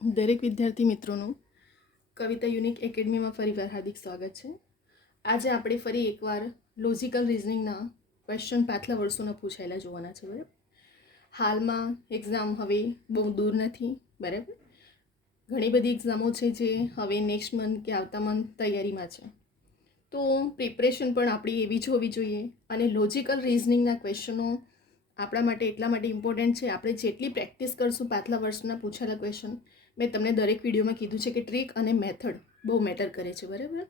દરેક વિદ્યાર્થી મિત્રોનું કવિતા યુનિક એકેડમીમાં ફરીવાર હાર્દિક સ્વાગત છે. આજે આપણે ફરી એકવાર લોજિકલ રિઝનિંગના ક્વેશ્ચન પાછલા વર્ષોના પૂછાયેલા જોવાના છે. બરાબર, હાલમાં એક્ઝામ હવે બહુ દૂર નથી. બરાબર, ઘણી બધી એક્ઝામો છે જે હવે નેક્સ્ટ મંથ કે આવતા મંથ તૈયારીમાં છે. તો પ્રિપરેશન પણ આપણી એવી જ હોવી જોઈએ. અને લોજિકલ રિઝનિંગના ક્વેશ્ચનો આપણા માટે એટલા માટે ઇમ્પોર્ટન્ટ છે. આપણે જેટલી પ્રેક્ટિસ કરશું પાછલા વર્ષના પૂછાયેલા ક્વેશ્ચન, મેં તમને દરેક વિડીયોમાં કીધું છે કે ટ્રીક અને મેથડ બહુ મેટર કરે છે. બરાબર,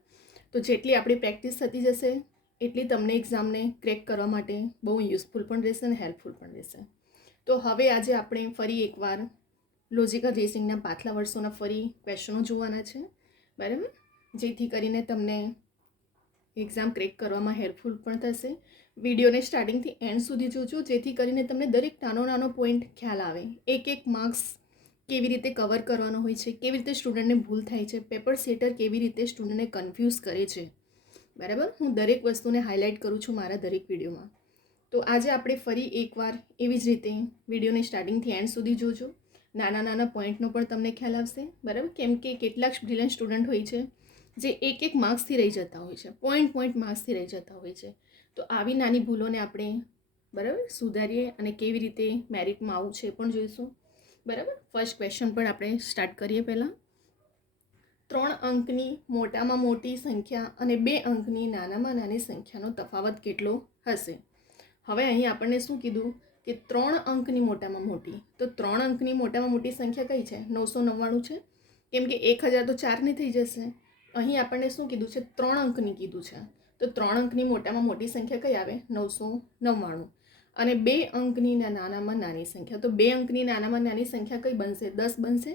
તો જેટલી આપણી પ્રેક્ટિસ થતી જશે એટલી તમને એક્ઝામને ક્રેક કરવા માટે બહુ યુઝફુલ પણ રહેશે અને હેલ્પફુલ પણ રહેશે. તો હવે આજે આપણે ફરી એકવાર લોજિકલ રિઝનિંગના પાછલા વર્ષોના ફરી ક્વેશ્ચનો જોવાના છે. બરાબર, જેથી કરીને તમને એક્ઝામ ક્રેક કરવામાં હેલ્પફુલ પણ થશે. વિડીયોને સ્ટાર્ટિંગથી એન્ડ સુધી જોજો, જેથી કરીને તમને દરેક નાનો પોઈન્ટ ખ્યાલ આવે. એક માર્ક્સ કેવી રીતે કવર કરવાનો હોય છે, કેવી રીતે સ્ટુડન્ટને ભૂલ થાય છે, પેપર સેટર કેવી રીતે સ્ટુડન્ટને કન્ફ્યુઝ કરે છે. બરાબર, હું દરેક વસ્તુને હાઇલાઇટ કરું છું મારા દરેક વિડીયોમાં. તો આજે આપણે ફરી એકવાર એવી જ રીતે વિડીયોને સ્ટાર્ટિંગથી એન્ડ સુધી જોજો. નાના પોઈન્ટનો પણ તમને ખ્યાલ આવશે. બરાબર, કેમ કે કેટલાક બ્રિલિયન્ટ સ્ટુડન્ટ હોય છે જે એક માર્ક્સથી રહી જતા હોય છે, પોઈન્ટ માર્ક્સથી રહી જતા હોય છે. તો આવી નાની ભૂલોને આપણે બરાબર સુધારીએ અને કેવી રીતે મેરિટમાં આવું છે પણ જોઈશું. બરાબર, ફર્સ્ટ ક્વેશ્ચન પણ આપણે સ્ટાર્ટ કરીએ. પહેલાં 3 અંકની મોટામાં મોટી સંખ્યા અને 2 અંકની નાનામાં નાની સંખ્યાનો તફાવત કેટલો હશે? હવે અહીં આપણને શું કીધું કે 3 અંકની મોટામાં મોટી, તો 3 અંકની મોટામાં મોટી સંખ્યા કઈ છે? 999 છે, કેમ કે 1000 તો 4ની થઈ જશે. અહીં આપણને શું કીધું છે? 3 અંકની કીધું છે. તો 3 અંકની મોટામાં મોટી સંખ્યા કઈ આવે? 999. અને 2 અંકની નાનામાં નાની સંખ્યા, તો 2 અંકની નાનામાં નાની સંખ્યા કઈ બનશે? 10 બનશે.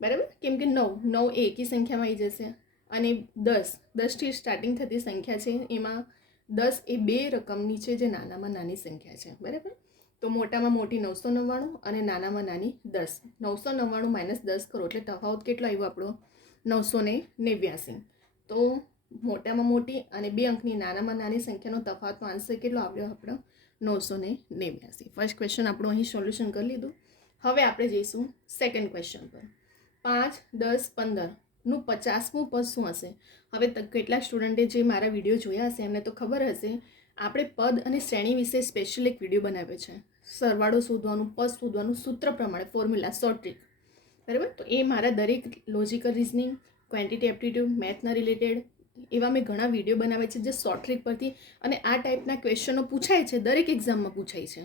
બરાબર, કેમ કે 9 એ એકી સંખ્યામાં આવી જશે. અને 10થી સ્ટાર્ટિંગ થતી સંખ્યા છે, એમાં 10 એ 2 રકમની છે જે નાનામાં નાની સંખ્યા છે. બરાબર, તો મોટામાં મોટી 999 અને નાનામાં નાની 10. 999 માઇનસ 10 કરો એટલે તફાવત કેટલો આવ્યો આપણો? 989. તો મોટામાં મોટી અને 2 અંકની નાનામાં નાની સંખ્યાનો તફાવતનો આન્સર કેટલો આવ્યો આપણો? 989. ફર્સ્ટ ક્વેશ્ચન આપણું અહીં સોલ્યુશન કરી લીધું. હવે આપણે જઈશું સેકન્ડ ક્વેશ્ચન પર. 5, 10, 15નું 50મું પદ શું હશે? હવે કેટલાક સ્ટુડન્ટે જે મારા વિડીયો જોયા હશે એમને તો ખબર હશે, આપણે પદ અને શ્રેણી વિશે સ્પેશિયલ એક વિડીયો બનાવ્યો છે. સરવાળો શોધવાનું, પદ શોધવાનું, સૂત્ર પ્રમાણે ફોર્મ્યુલા, શોર્ટ ટ્રીક. બરાબર, તો એ મારા દરેક લોજિકલ રિઝનિંગ, ક્વોન્ટિટી એપ્ટિટ્યૂડ, મેથના રિલેટેડ એવા મેં ઘણા વિડીયો બનાવ્યા છે જે શોર્ટ ટ્રીક પરથી, અને આ ટાઈપના ક્વેશ્ચનો પૂછાય છે, દરેક એક્ઝામમાં પૂછાય છે.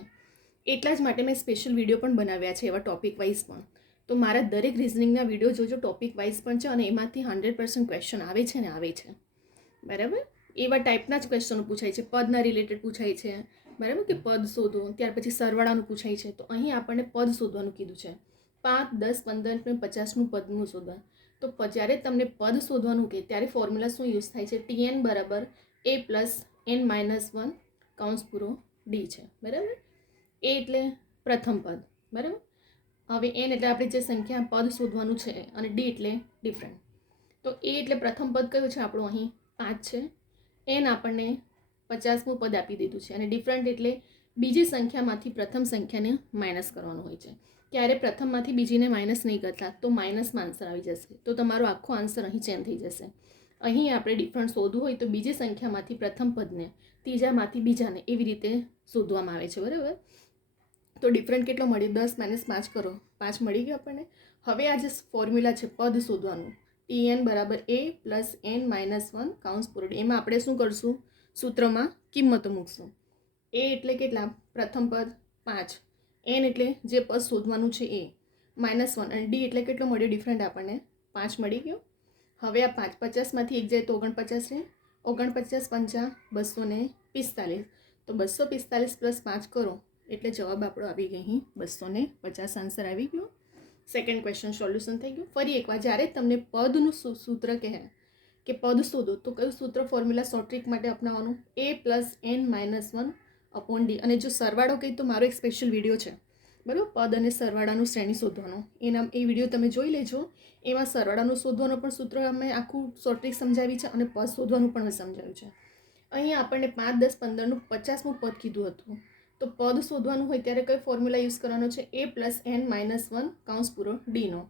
એટલા જ માટે મેં સ્પેશિયલ વિડીયો પણ બનાવ્યા છે એવા ટોપિક વાઇઝ પણ. તો મારા દરેક રિઝનિંગના વિડીયો જોજો, ટોપિક વાઇઝ પણ છે અને એમાંથી 100% ક્વેશ્ચન આવે છે ને આવે છે. બરાબર, એવા ટાઈપના જ ક્વેશ્ચનો પૂછાય છે, પદના રિલેટેડ પૂછાય છે. બરાબર, કે પદ શોધો, ત્યાર પછી સરવાળાનું પૂછાય છે. તો અહીં આપણને પદ શોધવાનું કીધું છે. 5, 10, 15, 50નું પદનું શોધવા. તો જ્યારે તમને પદ શોધવાનું કે ત્યારે ફોર્મ્યુલા શું યુઝ થાય છે? TN બરાબર A પ્લસ N-1 કૌંસ પૂરો D છે. બરાબર, એ એટલે પ્રથમ પદ. બરાબર, હવે N એટલે આપણે જે સંખ્યા પદ શોધવાનું છે અને D એટલે ડિફરન્ટ. તો એ એટલે પ્રથમ પદ કયું છે આપણું? અહીં 5 છે. N આપણને 50મું પદ આપી દીધું છે અને ડિફરન્ટ એટલે બીજી સંખ્યામાંથી પ્રથમ સંખ્યાને માઇનસ કરવાનું હોય છે. ત્યારે પ્રથમમાંથી બીજીને માઇનસ નહીં કરતા, તો માઇનસમાં આન્સર આવી જશે. તો તમારો આખો આન્સર અહીં ચેન્જ થઈ જશે. અહીં આપણે ડિફરન્ટ શોધવું હોય તો બીજી સંખ્યામાંથી પ્રથમ પદને, ત્રીજામાંથી બીજાને, એવી રીતે શોધવામાં આવે છે. બરાબર, તો ડિફરન્ટ કેટલો મળ્યો? 10 - 5 કરો, 5 મળી ગયો આપણને. હવે આ જે ફોર્મ્યુલા છે પદ શોધવાનું, TN બરાબર A પ્લસ N-1 કૌંસ પૂરો D, એમાં આપણે શું કરશું? સૂત્રમાં કિંમતો મૂકશું. A એટલે કેટલા? પ્રથમ પદ 5, N એટલે જે પદ શોધવાનું છે એ -1, અને D એટલે કેટલો મળ્યો ડિફરન્ટ આપણને? 5 મળી ગયો. હવે આ 5 50માંથી 1 જાય તો 49 રહે. 49 × 5 = 245. તો 245 + 5 કરો એટલે જવાબ આપણો આવી ગયો અહીં 250 આન્સર આવી ગયો. સેકન્ડ ક્વેશ્ચન સોલ્યુશન થઈ ગયું. ફરી એકવાર, જ્યારે તમને પદનું સૂત્ર કહે કે પદ શોધો તો કયું સૂત્ર, ફોર્મ્યુલા શોર્ટ ટ્રીક માટે અપનાવવાનું? A plus N-1 upon D. અને જો સરવાળો કહી તો મારો એક સ્પેશિયલ વિડીયો છે. બરાબર, પદ અને સરવાળાનું શ્રેણી શોધવાનું, એ વિડીયો તમે જોઈ લેજો. એમાં સરવાળાનું શોધવાનું પણ સૂત્ર અમે આખું શોર્ટ ટ્રીક સમજાવી છે અને પદ શોધવાનું પણ સમજાવ્યું છે. અહીં આપણને 5, 10, 15નું 50મું પદ કીધું હતું. તો પદ શોધવાનું હોય ત્યારે કઈ ફોર્મ્યુલા યુઝ કરવાનો છે? A પ્લસ N-1 કૌંસ પૂરો Dનો.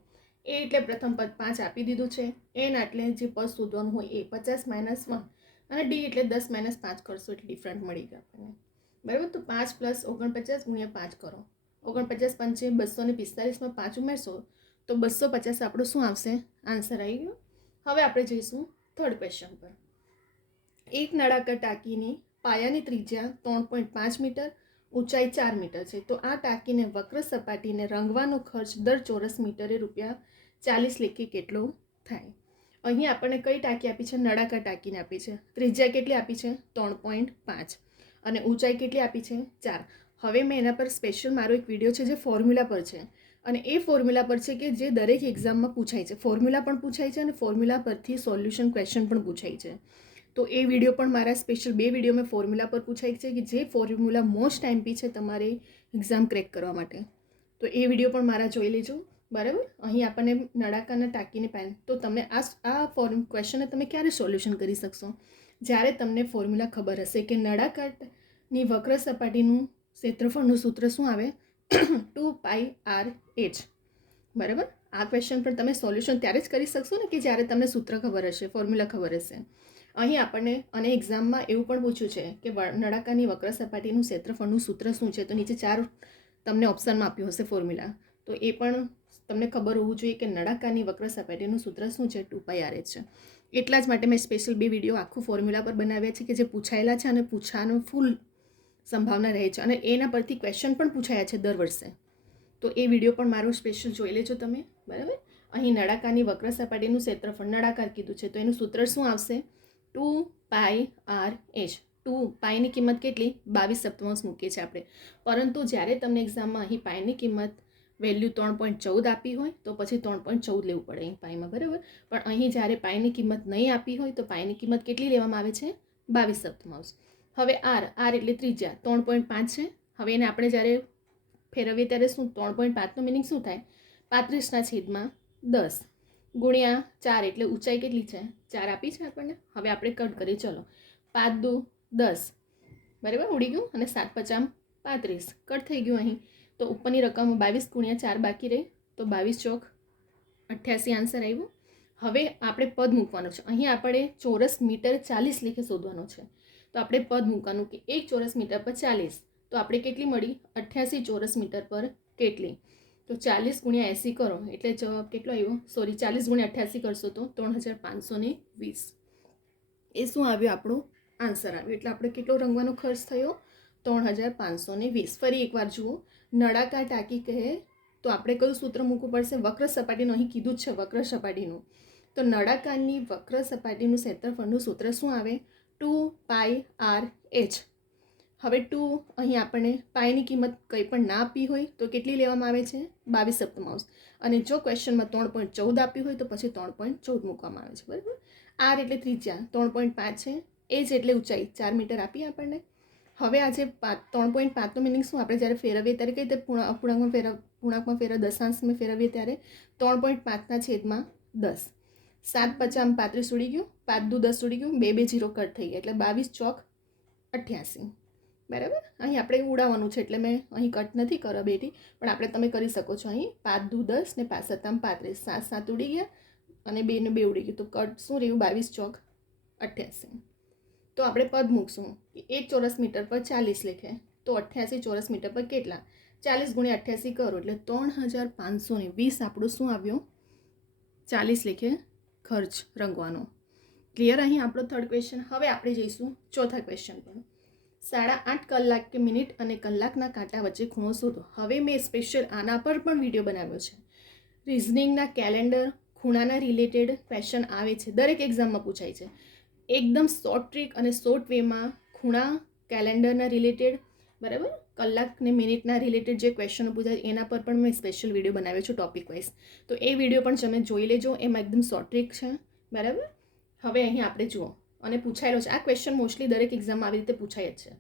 એ એટલે પ્રથમ પદ 5 આપી દીધું છે, એન એટલે જે પદ શોધવાનું હોય એ 50 - 1 અને ડી એટલે 10 - 5 કરશો એટલે ડિફરન્ટ મળી ગયો આપણને, બરાબર. તો 5 + 49 × 5 કરો, 49 પંચે 245 5 ઉમેરશો તો 250 આપણું શું આવશે, આન્સર આવી ગયો. હવે આપણે જઈશું થર્ડ ક્વેશ્ચન પર. એક નળાકાર ટાંકીની પાયાની ત્રિજ્યા 3.5 મીટર, ઊંચાઈ 4 મીટર છે. તો આ ટાંકીને વક્ર સપાટીને રંગવાનો ખર્ચ દર ચોરસ મીટરે ₹40 લેખે કેટલો થાય? અહીં આપણને કઈ ટાંકી આપી છે, નળાકાર ટાંકીને આપી છે. ત્રિજ્યા કેટલી આપી છે, 3.5 અને ઊંચાઈ કેટલી આપી છે, 4. હવે મેં એના પર સ્પેશિયલ મારો એક વિડીયો છે જે ફોર્મ્યુલા પર છે, અને એ ફોર્મ્યુલા પર છે કે જે દરેક એક્ઝામમાં પૂછાય છે. ફોર્મ્યુલા પણ પૂછાય છે અને ફોર્મ્યુલા પરથી સોલ્યુશન ક્વેશ્ચન પણ પૂછાય છે. તો એ વિડીયો પણ મારા સ્પેશિયલ 2 વિડીયો મેં ફોર્મ્યુલા પર પૂછાય છે કે જે ફોર્મ્યુલા મોસ્ટ એમપી છે તમારે એક્ઝામ ક્રેક કરવા માટે. તો એ વિડીયો પણ મારા જોઈ લેજો, બરાબર. અહીં આપણને નળાકારના ટાંકીને પેન, તો તમને આ ક્વેશ્ચનને તમે ક્યારે સોલ્યુશન કરી શકશો, જ્યારે તમને ફોર્મ્યુલા ખબર હશે કે નળાકારની વક્ર સપાટીનું ક્ષેત્રફળનું સૂત્ર શું આવે, 2πr/h, બરાબર. આ ક્વેશ્ચન પણ તમે સોલ્યુશન ત્યારે જ કરી શકશો ને કે જ્યારે તમને સૂત્ર ખબર હશે, ફોર્મ્યુલા ખબર હશે. અહીં આપણને અને એક્ઝામમાં એવું પણ પૂછ્યું છે કે નળાકારની વક્ર સપાટીનું ક્ષેત્રફળનું સૂત્ર શું છે. તો નીચે 4 તમને ઓપ્શનમાં આપ્યું હશે ફોર્મ્યુલા, તો એ પણ તમને ખબર હોવું જોઈએ કે નળાકારની વક્ર સપાટીનું સૂત્ર શું છે, 2πr/h છે. એટલા જ માટે મેં સ્પેશિયલ 2 વિડીયો આખું ફોર્મ્યુલા પર બનાવ્યા છે કે જે પૂછાયેલા છે અને પૂછાનો ફૂલ સંભાવના રહે છે, અને એના પરથી ક્વેશ્ચન પણ પૂછાયા છે દર વર્ષે. તો એ વિડીયો પણ મારો સ્પેશિયલ જોઈ લેજો તમે, બરાબર. અહીં નળાકારની વક્ર સપાટીનું ક્ષેત્રફળ નળાકાર કીધું છે, તો એનું સૂત્ર શું આવશે, 2πr/h. 2 પાઈની કિંમત કેટલી, 22 મૂકીએ છીએ આપણે, પરંતુ જ્યારે તમને એક્ઝામમાં અહીં પાઈની કિંમત વેલ્યુ 3.14 આપી હોય તો પછી 3.14 લેવું પડે અહીં પાઈમાં, બરાબર. પણ અહીં જ્યારે પાઈની કિંમત નહીં આપી હોય તો પાઈની કિંમત કેટલી લેવામાં આવે છે, 22. હવે આર એટલે ત્રિજ્યા 3.5 છે. હવે એને આપણે જ્યારે ફેરવીએ ત્યારે શું, 3.5નો મિનિંગ શું થાય, 35/10 ગુણ્યા 4 એટલે ઊંચાઈ કેટલી છે, 4 આપી છે આપણને. હવે આપણે કટ કરીએ, ચલો, 5 × 2 = 10, બરાબર, ઉડી ગયું, અને 7 × 5 = 35, કટ થઈ ગયું. અહીં તો ઉપરની રકમ 22 × 4 બાકી રહે, તો 22 × 4 = 88 આન્સર આવ્યું. હવે આપણે પદ મૂકવાનો છે. અહીં આપણે ચોરસ મીટર 40 લેખે શોધવાનો છે, તો આપણે પદ મૂકવાનું કે 1 ચોરસ મીટર પર 40, તો આપણે કેટલી મળી, 88 ચોરસ મીટર પર કેટલી. તો 40 × 80 કરો એટલે જવાબ કેટલો આવ્યો, 40 × 88 કરશો તો 3520. એ શું આવ્યું, આપણું આન્સર આવ્યું. એટલે આપણે કેટલો રંગવાનો ખર્ચ થયો, 3520. ફરી એકવાર જુઓ, નળાકાર ટાંકી કહે તો આપણે કયું સૂત્ર મૂકવું પડશે, વક્ર સપાટીનું. અહીં કીધું જ છે વક્ર સપાટીનું, તો નળાકારની વક્ર સપાટીનું ક્ષેત્રફળનું સૂત્ર શું આવે, 2πr/h. હવે 2 અહીં આપણને પાઈની કિંમત કંઈ પણ ના આપી હોય તો કેટલી લેવામાં આવે છે, 22, અને જો ક્વેશ્ચનમાં 3.14 આપી હોય તો પછી 3.14 મૂકવામાં આવે છે, બરાબર. આર એટલે ત્રિજ્યા 3.5 છે, એચ એટલે ઊંચાઈ 4 મીટર આપી આપણને. હવે આજે 3.5નો મિનિંગ શું, આપણે જ્યારે ફેરવીએ ત્યારે કઈ રીતે પૂર્ણાંકમાં દશાંશમાં ફેરવીએ ત્યારે 3.5/10. 7 × 5 = 35 ઉડી ગયું, 5 × 10 ઉડી ગયું, 2 2 0 કટ થઈ ગયા, એટલે 22 × 88, બરાબર. અહીં આપણે ઉડાવવાનું છે એટલે મેં અહીં કટ નથી કરવા બેટી, પણ આપણે તમે કરી શકો છો. અહીં 5 × 10 ને 5 × 7 = 35, 7 7 ઉડી ગયા અને 2 ને 2 ઉડી ગયું, તો કટ શું રહ્યું, 22 × 88. તો આપણે પદ મૂકશું કે 1 ચોરસ મીટર પર 40 લેખે, તો 88 ચોરસ મીટર પર કેટલા, 40 × 88 કરો એટલે 3520 આપણું શું આવ્યો, 40 લેખે ખર્ચ રંગવાનો. ક્લિયર અહીં આપણો થર્ડ ક્વેશ્ચન. હવે આપણે જઈશું ચોથા ક્વેશ્ચન પર. 8.5 કલાક કે મિનિટ અને કલાકના કાંટા વચ્ચે ખૂણો શોધો. હવે મેં સ્પેશિયલ આના પર પણ વિડીયો બનાવ્યો છે. રિઝનિંગના કેલેન્ડર ખૂણાના રિલેટેડ ક્વેશ્ચન આવે છે, દરેક એક્ઝામમાં પૂછાય છે. એકદમ શોર્ટ ટ્રીક અને શોર્ટ વેમાં ખૂણા કેલેન્ડરના રિલેટેડ, બરાબર, કલાક ને મિનિટના રિલેટેડ જે ક્વેશ્ચનો પૂછાય એના પર પણ મેં સ્પેશિયલ વિડીયો બનાવ્યો છે ટોપિક વાઇઝ. તો એ વિડીયો પણ તમે જોઈ લેજો, એમાં એકદમ શોર્ટ ટ્રીક છે, બરાબર. હવે અહીં આપણે જુઓ, અને પૂછાયેલો છે આ ક્વેશ્ચન, મોસ્ટલી દરેક એક્ઝામમાં આવી રીતે પૂછાય જ છે.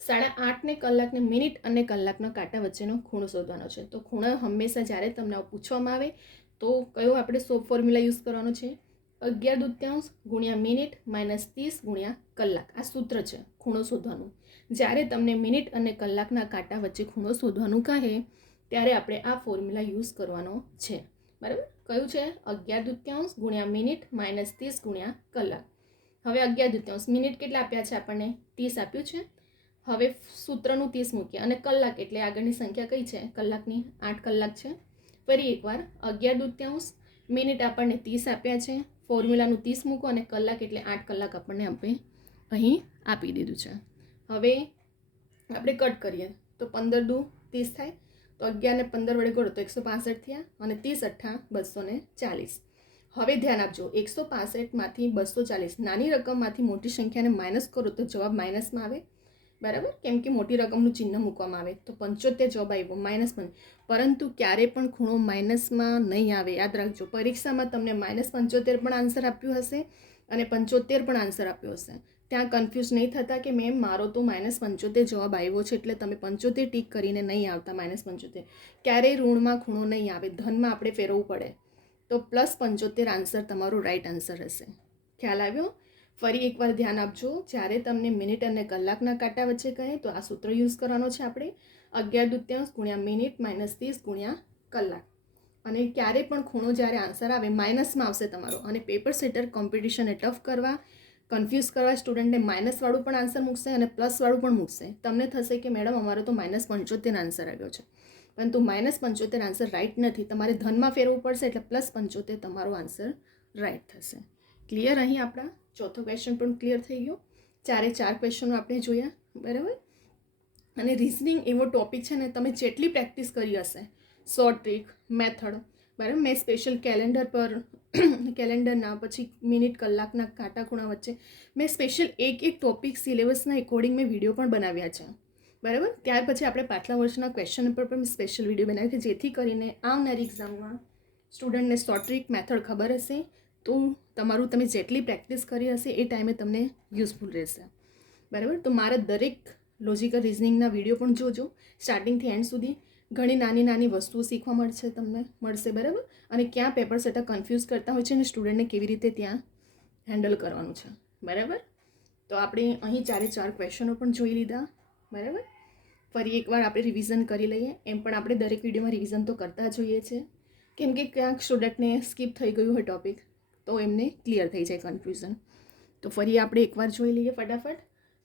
8.5 કલાકને મિનિટ અને કલાકના કાંટા વચ્ચેનો ખૂણો શોધવાનો છે. તો ખૂણો હંમેશા જ્યારે તમને પૂછવામાં આવે તો કયો આપણે ફોર્મ્યુલા યુઝ કરવાનો છે, 11/2 ગુણ્યા મિનિટ -30 ગુણ્યા કલાક. આ સૂત્ર છે ખૂણો શોધવાનું. જ્યારે તમને મિનિટ અને કલાકના કાંટા વચ્ચે ખૂણો શોધવાનું કહે ત્યારે આપણે આ ફોર્મ્યુલા યુઝ કરવાનો છે. બરાબર. કયું છે? 11/2 ગુણ્યા મિનિટ માઇનસ 30 ગુણ્યા કલાક. હવે 11/2 મિનિટ કેટલા આપ્યા છે આપણને? 30 આપ્યું છે. હવે સૂત્રનું 30 મૂકીએ અને કલાક એટલે આગળની સંખ્યા કઈ છે? કલાકની 8 કલાક છે. ફરી એકવાર 11/2 મિનિટ આપણને 30 આપ્યા છે, ફોર્મ્યુલાનું 30 મૂકો અને કલાક એટલે 8 કલાક આપણને અહીં આપી દીધું છે. હવે આપણે કટ કરીએ તો 15×2 30 થાય, તો 11 ને 15 વડે ગોળો તો 165 થયા અને 30 × 8 240. હવે ધ્યાન આપજો, 165માંથી 240 નાની રકમમાંથી મોટી સંખ્યાને માઇનસ કરો તો જવાબ માઇનસમાં આવે. બરાબર, કેમ કે મોટી રકમનું ચિહ્ન મૂકવામાં આવે. તો 75 જવાબ આવ્યો -5. પરંતુ ક્યારે પણ ખૂણો માઇનસમાં નહીં આવે, યાદ રાખજો. પરીક્ષામાં તમને -75 પણ આન્સર આપ્યું હશે અને 75 પણ આન્સર આપ્યો હશે. ત્યાં કન્ફ્યુઝ નહીં થતા કે મેમ મારો તો -75 જવાબ આવ્યો છે એટલે તમે 75 ટીક કરીને નહીં આવતા. -75 ક્યારેય ઋણમાં ખૂણો નહીં આવે, ધનમાં આપણે ફેરવવું પડે. તો +75 આન્સર તમારો રાઈટ આન્સર હશે. ખ્યાલ આવ્યો? ફરી એકવાર ધ્યાન આપજો, જ્યારે તમને મિનિટ અને કલાકના કાંટા વચ્ચે કહે તો આ સૂત્ર યુઝ કરવાનો છે આપણે, 11/2 ગુણ્યા મિનિટ માઇનસ 30 ગુણ્યા કલાક. અને ક્યારે પણ ખૂણો જ્યારે આન્સર આવે માઇનસમાં આવશે તમારો. અને પેપર સેટર કોમ્પિટિશનને ટફ કરવા, કન્ફ્યુઝ કરવા સ્ટુડન્ટને માઇનસવાળું પણ આન્સર મૂકશે અને પ્લસવાળું પણ મૂકશે. તમને થશે કે મેડમ અમારો તો -75 આન્સર આવ્યો છે, પરંતુ -75 આન્સર રાઈટ નથી. તમારે ધનમાં ફેરવવું પડશે એટલે +75 તમારો આન્સર રાઈટ થશે. ક્લિયર? અહીં આપણા ચોથો ક્વેશ્ચન પણ ક્લિયર થઈ ગયો. 4 ક્વેશ્ચનો આપણે જોયા. બરાબર. અને રિઝનિંગ એવો ટોપિક છે ને, તમે જેટલી પ્રેક્ટિસ કરી હશે, શોર્ટ ટ્રીક, મેથડ, બરાબર. મેં સ્પેશિયલ કેલેન્ડર પર કેલેન્ડરના પછી મિનિટ કલાકના કાંટા ખૂણા વચ્ચે મેં સ્પેશિયલ એક ટોપિક સિલેબસના એકોર્ડિંગ મેં વિડીયો પણ બનાવ્યા છે. બરાબર. ત્યાર પછી આપણે પાછલા વર્ષના ક્વેશ્ચન પર પણ સ્પેશિયલ વિડીયો બનાવ્યા છે, જેથી કરીને આવનારી એક્ઝામમાં સ્ટુડન્ટને શોર્ટ ટ્રીક મેથડ ખબર હશે તો તમારું તમે જેટલી પ્રેક્ટિસ કરી હશે એ ટાઈમે તમને યુઝફુલ રહેશે. બરાબર. તો મારા દરેક લોજિકલ રિઝનિંગના વિડીયો પણ જોજો સ્ટાર્ટિંગથી એન્ડ સુધી. ઘણી નાની નાની વસ્તુઓ શીખવા મળશે. બરાબર. અને ક્યાં પેપર સેટર કન્ફ્યુઝ કરતા હોય છે અને સ્ટુડન્ટને કેવી રીતે ત્યાં હેન્ડલ કરવાનું છે. બરાબર. તો આપણે અહીં 4 ક્વેશ્ચનો પણ જોઈ લીધા. બરાબર. ફરી એકવાર આપણે રિવિઝન કરી લઈએ. એમ પણ આપણે દરેક વિડીયોમાં રિવિઝન તો કરતા જોઈએ છીએ, કેમ કે ક્યાંક સ્ટુડન્ટને સ્કીપ થઈ ગયું હોય ટોપિક તો એમને ક્લિયર થઈ જાય કન્ફ્યુઝન. તો ફરી આપણે એકવાર જોઈ લઈએ ફટાફટ.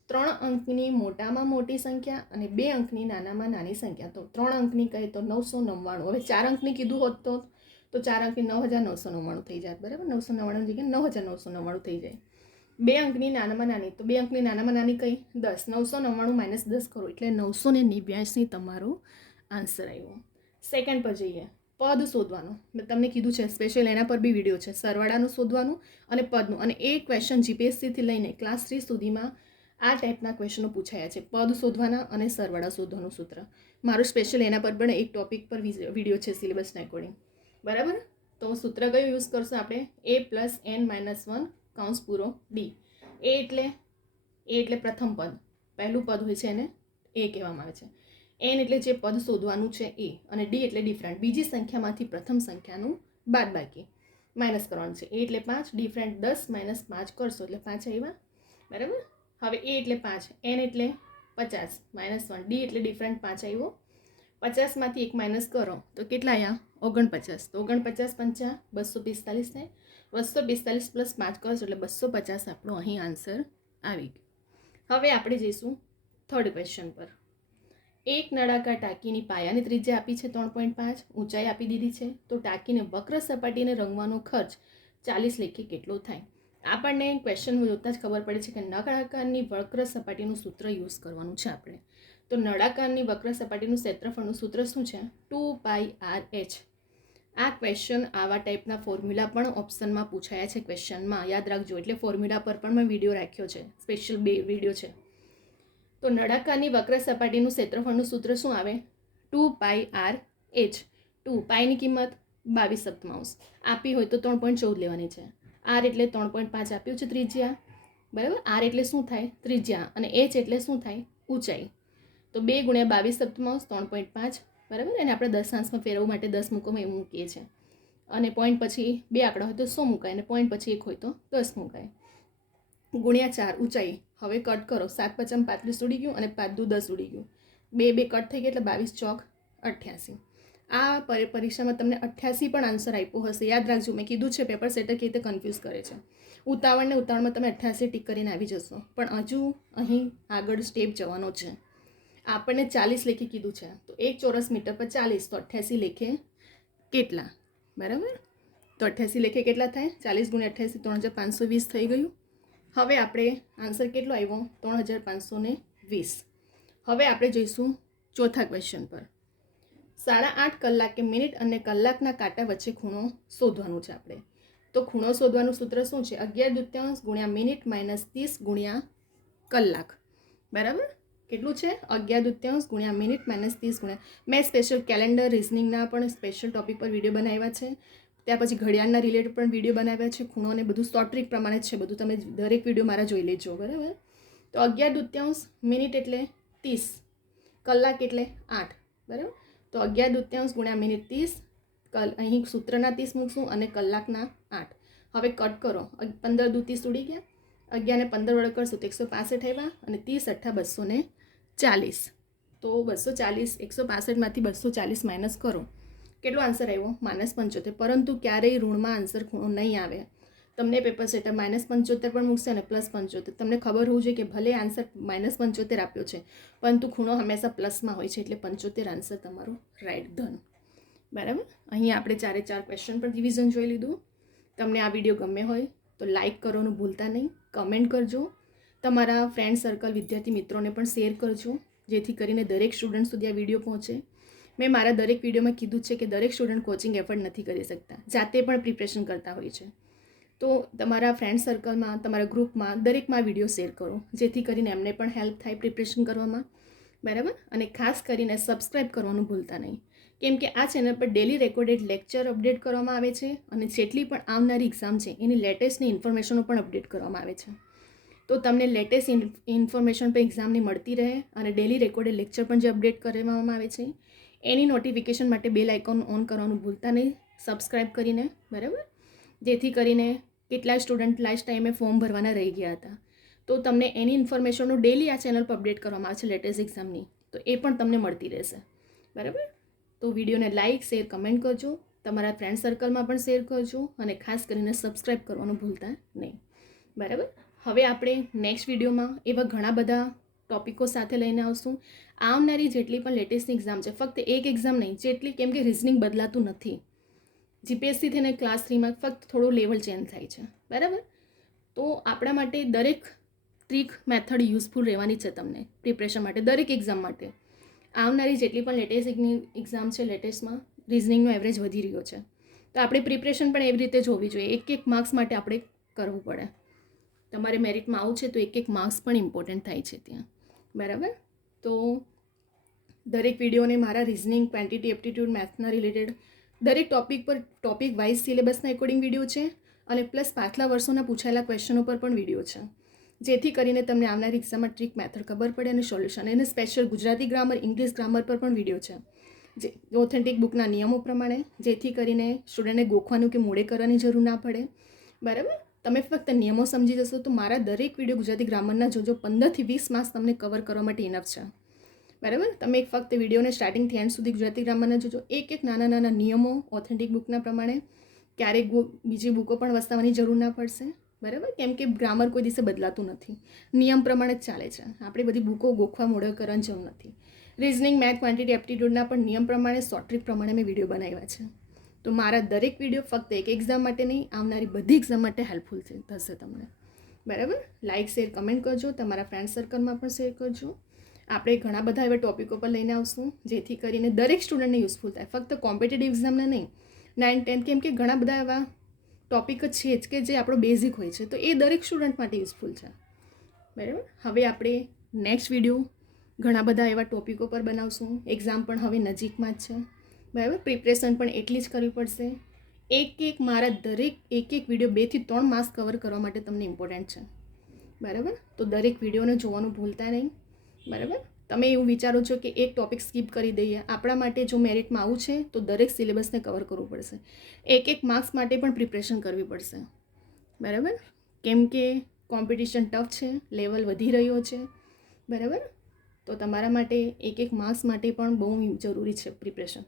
3 અંકની મોટામાં મોટી સંખ્યા અને 2 અંકની નાનામાં નાની સંખ્યા. તો 3 અંકની કહે તો 999. હવે 4 અંકની કીધું હોત તો 4 અંકની 9999 થઈ જાય. બરાબર. 999 જગ્યાએ 9999 થઈ જાય. 2 અંકની નાનામાં નાની, તો 2 અંકની નાનામાં નાની કઈ? 10. 999 - 10 કરો એટલે 989 તમારો આન્સર આવ્યો. સેકન્ડ પર જઈએ. પદ શોધવાનું મેં તમને કીધું છે, સ્પેશિયલ એના પર બી વિડીયો છે. સરવાળાનું શોધવાનું અને પદનું. અને એ ક્વેશ્ચન જીપીએસસીથી લઈને ક્લાસ 3 સુધીમાં આ ટાઈપના ક્વેશ્ચનો પૂછાયા છે. પદ શોધવાના અને સરવાળા શોધવાનું સૂત્ર મારું સ્પેશિયલ એના પર પણ એક ટોપિક પર વિડીયો છે સિલેબસના એકોર્ડિંગ. બરાબર. તો સૂત્ર કયું યુઝ કરશું આપણે? A+n-1 કૌંસ પૂરો D. એ એટલે પ્રથમ પદ, પહેલું પદ હોય છે એને એ કહેવામાં આવે છે. n એટલે જે પદ શોધવાનું છે એ, અને D એટલે ડિફરન્ટ, બીજી સંખ્યામાંથી પ્રથમ સંખ્યાનું બાદબાકી માઇનસ કરવાનું છે. એ એટલે 5, ડિફરન્ટ 10 - 5 કરશો એટલે 5 આવ્યા. બરાબર. હવે એ એટલે 5, n એટલે 50 -1, D એટલે ડિફરન્ટ 5 આવ્યો. 50માંથી 1 માઇનસ કરો તો કેટલા આવ્યા? 49. તો 49 × 5 = 245 થાય. 245 + 5 કરશો એટલે 250 આપણો અહીં આન્સર આવી ગયો. હવે આપણે જઈશું થર્ડ ક્વેશ્ચન પર. એક નળાકાર ટાંકીની પાયાની ત્રિજ્યા આપી છે 3.5, ઊંચાઈ આપી દીધી છે. તો ટાંકીને વક્ર સપાટીને રંગવાનો ખર્ચ 40 લેખે કેટલો થાય? આપણને ક્વેશ્ચન જોતાં જ ખબર પડે છે કે નળાકારની વક્ર સપાટીનું સૂત્ર યુઝ કરવાનું છે આપણે. તો નળાકારની વક્ર સપાટીનું ક્ષેત્રફળનું સૂત્ર શું છે? 2πr/h. આ ક્વેશ્ચન આવા ટાઈપના ફોર્મ્યુલા પણ ઓપ્શનમાં પૂછાયા છે ક્વેશ્ચનમાં, યાદ રાખજો. એટલે ફોર્મ્યુલા પર પણ મેં વિડીયો રાખ્યો છે, સ્પેશિયલ 2 વિડીયો છે. તો નળાકારની વક્ર સપાટીનું ક્ષેત્રફળનું સૂત્ર શું આવે? 2πr/h. 2 પાઈની કિંમત 22/7 આપી હોય તો 3.14 લેવાની છે. r એટલે 3.5 આપ્યું છે ત્રિજ્યા. બરાબર. r એટલે શું થાય? ત્રિજ્યા. અને h એટલે શું થાય? ઊંચાઈ. તો 2 × 22/7 3.5. બરાબર. અને આપણે દશાંશમાં ફેરવવા માટે 10 મૂકવામાં એવું મૂકીએ છીએ. અને પોઈન્ટ પછી 2 આંકડા હોય તો 100 મુકાય, અને પોઈન્ટ પછી 1 હોય તો 10 મુકાય. ગુણ્યા 4 ઊંચાઈ. હવે કટ કરો. 7 × 5 = 35 ઉડી ગયું અને 5 × 2 = 10 ઉડી ગયું. 2 કટ થઈ ગયા એટલે 22 × 4 = 88. આ પરીક્ષામાં તમને 88 પણ આન્સર આપ્યો હશે. યાદ રાખજો, મેં કીધું છે પેપર સેટર કેવી રીતે કન્ફ્યુઝ કરે છે. ઉતાવળમાં તમે 88 ટીક કરીને આવી જશો, પણ હજુ અહીં આગળ સ્ટેપ જવાનો છે. આપણને 40 લેખે કીધું છે, તો 1 ચોરસ મીટર પર 40, તો 88 લેખે કેટલા? બરાબર, તો 88 લેખે કેટલા થાય? 40 × 88 3520 થઈ ગયું. હવે આપણે આન્સર કેટલો આવ્યો? 3520. હવે આપણે જોઈશું ચોથા ક્વેશ્ચન પર. 8.5 કલાકે મિનિટ અને કલાકના કાંટા વચ્ચે ખૂણો શોધવાનું છે આપણે. તો ખૂણો શોધવાનું સૂત્ર શું છે? 11/2 × મિનિટ -30 × કલાક. બરાબર, કેટલું છે? 11/2 × મિનિટ -30 મેં સ્પેશિયલ કેલેન્ડર રિઝનિંગના પણ સ્પેશિયલ ટોપિક પર વિડીયો બનાવ્યા છે. ત્યાર પછી ઘડિયાળના રિલેટેડ પણ વિડીયો બનાવ્યા છે. ખૂણોને બધું શોર્ટ ટ્રીક પ્રમાણે જ છે બધું, તમે દરેક વિડીયો મારા જોઈ લેજો. બરાબર, તો 11/2 મિનિટ એટલે 30, કલાક એટલે 8. બરાબર, તો 11/2 × મિનિટ 30, અહીં સૂત્રના 30 મૂકશું અને કલાકના 8. હવે કટ કરો, 15 દૂ 30 ઉડી ગયા. 11 ને 15 વડે કરશું તો 165 આવ્યા અને 30 × 8 240. તો 240, 165માંથી 240 માઇનસ કરો, કેટલો આન્સર આવ્યો? -75. પરંતુ ક્યારેય ઋણમાં આન્સર ખૂણો નહીં આવે. તમને પેપર સેટર -75 પણ મૂકશે અને +75. તમને ખબર હોવું જોઈએ કે ભલે આન્સર -75 આપ્યો છે, પરંતુ ખૂણો હંમેશા પ્લસમાં હોય છે, એટલે 75 આન્સર તમારો રાઈટ ધન. બરાબર, અહીં આપણે 4 ક્વેશ્ચન પર રિવિઝન જોઈ લીધું. તમને આ વિડીયો ગમે હોય તો લાઇક કરવાનું ભૂલતા નહીં, કમેન્ટ કરજો, તમારા ફ્રેન્ડ સર્કલ વિદ્યાર્થી મિત્રોને પણ શેર કરજો, જેથી કરીને દરેક સ્ટુડન્ટ સુધી આ વિડીયો પહોંચે. મેં મારા દરેક વિડીયોમાં કીધું છે કે દરેક સ્ટુડન્ટ કોચિંગ એફર્ટ નથી કરી શકતા, જાતે પણ પ્રિપરેશન કરતા હોય છે. તો તમારા ફ્રેન્ડ સર્કલમાં, તમારા ગ્રુપમાં દરેકમાં વિડીયો શેર કરો, જેથી કરીને એમને પણ હેલ્પ થાય પ્રિપરેશન કરવામાં. બરાબર, અને ખાસ કરીને સબસ્ક્રાઈબ કરવાનું ભૂલતા નહીં, કેમ કે આ ચેનલ પર ડેલી રેકોર્ડેડ લેક્ચર અપડેટ કરવામાં આવે છે અને જેટલી પણ આવનારી એક્ઝામ છે એની લેટેસ્ટની ઇન્ફોર્મેશનો પણ અપડેટ કરવામાં આવે છે. તો તમને લેટેસ્ટ ઇન્ફોર્મેશન પણ એક્ઝામની મળતી રહે અને ડેલી રેકોર્ડેડ લેક્ચર પણ જે અપડેટ કરવામાં આવે છે એની નોટિફિકેશન માટે બેલ આઇકોન ઓન કરવાનું ભૂલતા નહીં, સબસ્ક્રાઈબ કરીને. બરાબર, જેથી કરીને કેટલાય સ્ટુડન્ટ લાસ્ટ ટાઈમે ફોર્મ ભરવાના રહી ગયા હતા, તો તમને એની ઇન્ફોર્મેશનો ડેલી આ ચેનલ પર અપડેટ કરવામાં આવે છે લેટેસ્ટ એક્ઝામની, તો એ પણ તમને મળતી રહેશે. બરાબર, તો વિડીયોને લાઇક, શેર, કમેન્ટ કરજો, તમારા ફ્રેન્ડ સર્કલમાં પણ શેર કરજો અને ખાસ કરીને સબસ્ક્રાઈબ કરવાનું ભૂલતા નહીં. બરાબર, હવે આપણે નેક્સ્ટ વિડીયોમાં એવા ઘણા બધા ટોપિકો સાથે લઈને આવશું. આવનારી જેટલી પણ લેટેસ્ટની એક્ઝામ છે, ફક્ત એક એક્ઝામ નહીં, જેટલી, કેમ કે રિઝનિંગ બદલાતું નથી. જીપીએસસી થઈને ક્લાસ 3માં ફક્ત થોડો લેવલ ચેન્જ થાય છે. બરાબર, તો આપણા માટે દરેક ટ્રીક મેથડ યુઝફુલ રહેવાની છે તમને પ્રિપરેશન માટે, દરેક એક્ઝામ માટે. આવનારી જેટલી પણ લેટેસ્ટ એક્ઝામ છે, લેટેસ્ટમાં રિઝનિંગનો એવરેજ વધી રહ્યો છે, તો આપણે પ્રિપરેશન પણ એવી રીતે જ હોવી જોઈએ. એક માર્ક્સ માટે આપણે કરવું પડે. તમારે મેરિટમાં આવું છે તો એક માર્ક્સ પણ ઇમ્પોર્ટન્ટ થાય છે ત્યાં. બરાબર, તો દરેક વિડીયોને મારા રિઝનિંગ, ક્વોન્ટિટી, એપ્ટિટ્યૂડ, મેથ્સના રિલેટેડ દરેક ટોપિક પર ટોપિક વાઇઝ સિલેબસના એકોર્ડિંગ વિડીયો છે અને પ્લસ પાછલા વર્ષોના પૂછાયેલા ક્વેશ્ચનો પર પણ વિડીયો છે, જેથી કરીને તમને આવનારી એક્ઝામમાં ટ્રીક મેથડ ખબર પડે અને સોલ્યુશન. એને special Gujarati grammar, English grammar પર પણ વિડીયો છે, જે ઓથેન્ટિક બુકના નિયમો પ્રમાણે, જેથી કરીને સ્ટુડન્ટને ગોખવાનું કે મોડે કરવાની જરૂર ના પડે. બરાબર, તમે ફક્ત નિયમો સમજી જશો તો મારા દરેક વિડીયો ગુજરાતી ગ્રામરના જોજો, 15 થી 20 માર્ક્સ તમને કવર કરવા માટે ઇનફ છે. બરાબર, તમે ફક્ત વિડીયોને સ્ટાર્ટિંગથી એન્ડ સુધી ગુજરાતી ગ્રામરના જોજો, એક નાના નિયમો ઓથેન્ટિક બુકના પ્રમાણે, ક્યારેક બીજી બુકો પણ વસાવવાની જરૂર ના પડશે. બરાબર, કેમ કે ગ્રામર કોઈ દિવસે બદલાતું નથી, નિયમ પ્રમાણે જ ચાલે છે. આપણે બધી બુકો ગોખવા મોડે કરવાની જરૂર નથી. રિઝનિંગ, મેથ, ક્વોન્ટિટી, એપ્ટિટ્યૂડના પણ નિયમ પ્રમાણે, શોર્ટ ટ્રીક પ્રમાણે મેં વિડીયો બનાવ્યા છે. તો મારા દરેક વિડીયો ફક્ત એક એક્ઝામ માટે નહીં, આવનારી બધી એક્ઝામ માટે હેલ્પફુલ થશે તમને. બરાબર, લાઇક, શેર, કમેન્ટ કરજો, તમારા ફ્રેન્ડ સર્કલમાં પણ શેર કરજો. આપણે ઘણા બધા એવા ટોપિકો પર લઈને આવશું, જેથી કરીને દરેક સ્ટુડન્ટને યુઝફુલ થાય, ફક્ત કોમ્પિટિટિવ એક્ઝામને નહીં, 9th 10th, કેમ કે ઘણા બધા એવા ટોપિક જ છે જ કે જે આપણો બેઝિક હોય છે, તો એ દરેક સ્ટુડન્ટ માટે યુઝફુલ છે. બરાબર, હવે આપણે નેક્સ્ટ વિડીયો ઘણા બધા એવા ટોપિકો પર બનાવશું. એક્ઝામ પણ હવે નજીકમાં જ છે. બરાબર, પ્રિપરેશન પણ એટલી જ કરવી પડશે. મારા દરેક એક વિડીયો 2 થી 3 માર્ક્સ કવર કરવા માટે તમને ઇમ્પોર્ટન્ટ છે. બરાબર, તો દરેક વિડીયોને જોવાનું ભૂલતા નહીં. બરાબર, તમે એવું વિચારો છો કે એક ટોપિક સ્કીપ કરી દઈએ, આપણા માટે જો મેરિટમાં આવું છે તો દરેક સિલેબસને કવર કરવું પડશે. એક માર્ક્સ માટે પણ પ્રિપરેશન કરવી પડશે. બરાબર, કેમ કે કોમ્પિટિશન ટફ છે, લેવલ વધી રહ્યો છે. બરાબર, તો તમારા માટે એક માર્ક્સ માટે પણ બહુ જરૂરી છે પ્રિપરેશન.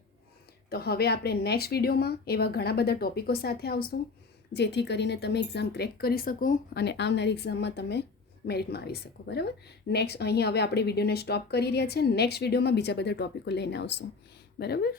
તો હવે આપણે નેક્સ્ટ વિડીયોમાં એવા ઘણા બધા ટોપિકો સાથે આવશું જેથી કરીને તમે એક્ઝામ ક્રેક કરી શકો અને આવનારી એક્ઝામમાં તમે મેરિટમાં આવી શકો. બરાબર. નેક્સ્ટ અહીં હવે આપણે વિડીયોને સ્ટોપ કરી રહ્યા છીએ. નેક્સ્ટ વિડીયોમાં બીજા બધા ટોપિકો લઈને આવશું. બરાબર.